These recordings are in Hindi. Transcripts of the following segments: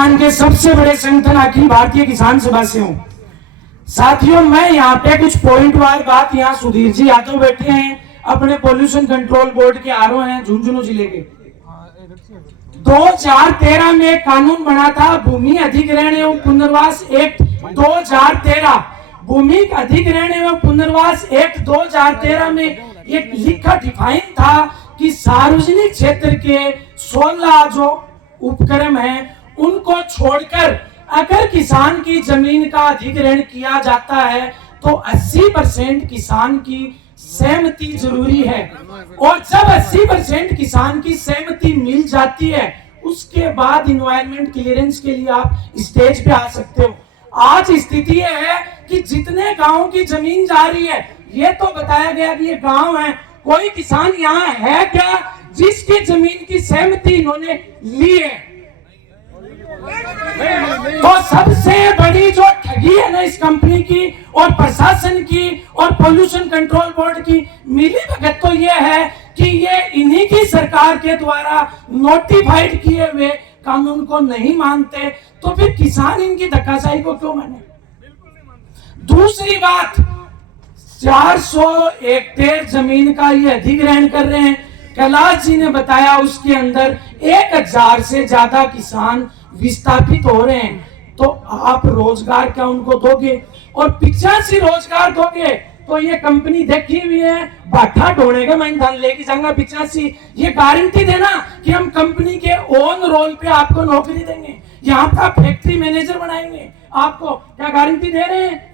किसान के सबसे बड़े संगठन अखिल भारतीय किसान सभा से हूँ। साथियों, मैं यहाँ पे कुछ पॉइंट वार बात, यहाँ सुधीर जी यादव बैठे हैं, अपने पोल्यूशन कंट्रोल बोर्ड के आरओ हैं झुंझुनू जिले के। 2013 में कानून बना था भूमि अधिग्रहण एवं पुनर्वास एक्ट 2013। भूमि अधिग्रहण एवं पुनर्वास एक्ट 2013 में एक लिखा डिफाइन था कि सार्वजनिक क्षेत्र के 16 जो उपक्रम हैं उनको छोड़कर अगर किसान की जमीन का अधिग्रहण किया जाता है तो 80% किसान की सहमति जरूरी है। और जब 80% किसान की सहमति मिल जाती है उसके बाद इन्वायरमेंट क्लियरेंस के लिए आप स्टेज पे आ सकते हो। आज स्थिति है कि जितने गांवों की जमीन जा रही है, ये तो बताया गया कि ये गांव है, कोई किसान यहाँ है क्या जिसकी जमीन की सहमति इन्होंने ली है? तो सबसे बड़ी जो ठगी है ना इस कंपनी की और प्रशासन की और पोल्यूशन कंट्रोल बोर्ड की मिली भगत तो ये है कि ये इन्हीं की सरकार के द्वारा नोटिफाइड किए हुए कानून को नहीं मानते, तो फिर किसान इनकी धक्काशाही को क्यों माने? दूसरी बात, 400 हेक्टेयर जमीन का ये अधिग्रहण कर रहे हैं। कैलाश जी ने बताया उसके अंदर 1000 से ज्यादा किसान विस्थापित हो रहे हैं, तो आप रोजगार क्या उनको दोगे? और 85 रोजगार दोगे तो ये कंपनी देखी हुई है, बाठा ढोने का मैं धन लेके जाऊंगा 85, ये गारंटी देना कि हम कंपनी के ओन रोल पे आपको नौकरी देंगे, यहाँ का फैक्ट्री मैनेजर बनाएंगे, आपको क्या गारंटी दे रहे हैं?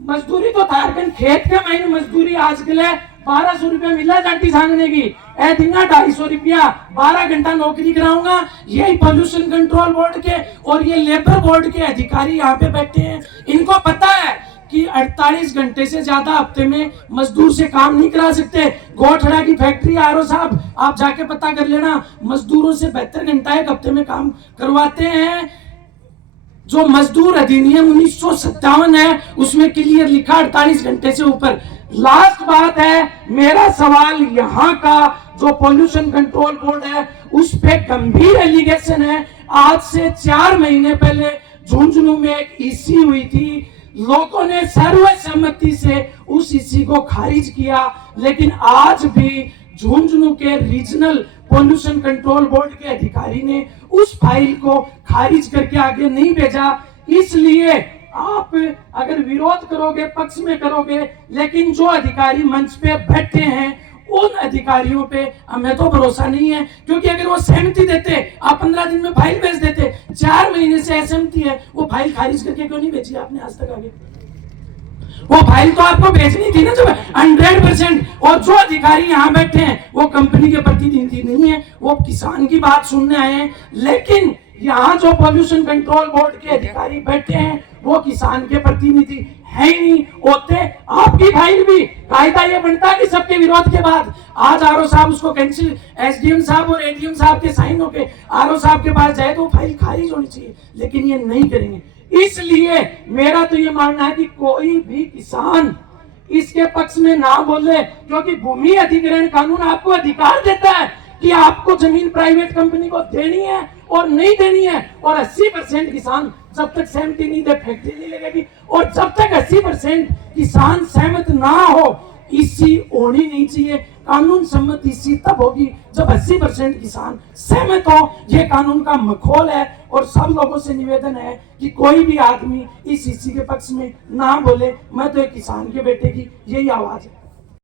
मजदूरी तो था, खेत के महीने मजदूरी आज के लिए 1200 रुपया मिला जाती सांगने की, 250 रुपया 12 घंटा नौकरी कराऊंगा। यही पोल्यूशन कंट्रोल बोर्ड के और ये लेबर बोर्ड के अधिकारी यहाँ पे बैठे हैं, इनको पता है कि 48 घंटे से ज्यादा हफ्ते में मजदूर से काम नहीं करा सकते। गोठड़ा की फैक्ट्री आरओ साहब आप जाके पता कर लेना, मजदूरों से 72 घंटा एक हफ्ते में काम करवाते हैं। जो मजदूर अधिनियम 1957 है उसमें क्लियर लिखा 48 घंटे से ऊपर। लास्ट बात है, मेरा सवाल यहाँ का जो पोल्यूशन कंट्रोल बोर्ड है उस पे गंभीर एलिगेशन है। आज से 4 महीने पहले झुंझुनू में एक ईसी हुई थी, लोगों ने सर्वसम्मति से उस ईसी को खारिज किया, लेकिन आज भी झुंझुनू के रीजनल पोल्यूशन कंट्रोल बोर्ड के अधिकारी ने उस फाइल को खारिज करके आगे नहीं भेजा। इसलिए आप अगर विरोध करोगे, पक्ष में करोगे, लेकिन जो अधिकारी मंच पे बैठे हैं उन अधिकारियों पे हमें तो भरोसा नहीं है, क्योंकि अगर वो सहमति देते आप 15 दिन में फाइल भेज देते। 4 महीने से असहमति है, वो फाइल खारिज करके क्यों नहीं भेजी आपने आज तक आगे? वो फाइल तो आपको भेजनी थी ना जब 100%। और जो अधिकारी यहाँ बैठे हैं वो कंपनी के प्रतिनिधि नहीं है, वो किसान की बात सुनने आए हैं। लेकिन यहाँ जो पोल्यूशन कंट्रोल बोर्ड के अधिकारी बैठे हैं वो किसान के प्रतिनिधि है ही नहीं। होते आपकी फाइल भी कायदा ये बनता है कि सबके विरोध के बाद आज आरओ साहब उसको कैंसिल, एसडीएम साहब और एडीएम साहब के साइन होके आरओ साहब के पास जाए तो फाइल खारिज होनी चाहिए, लेकिन ये नहीं करेंगे। इसलिए मेरा तो ये मानना है कि कोई भी किसान इसके पक्ष में ना बोले, क्योंकि भूमि अधिग्रहण कानून आपको अधिकार देता है कि आपको जमीन प्राइवेट कंपनी को देनी है और नहीं देनी है। और 80% किसान जब तक सहमति नहीं दे फैक्ट्री नहीं लगेगी, और जब तक 80% किसान सहमत ना हो इसी होनी नहीं चाहिए। कानून सम्मत इसी तब होगी जब 80% किसान सहमत हो। ये कानून का मखौल है और सब लोगों से निवेदन है कि कोई भी आदमी इस इसी के पक्ष में ना बोले। मैं तो एक किसान के बेटे की यही आवाज है।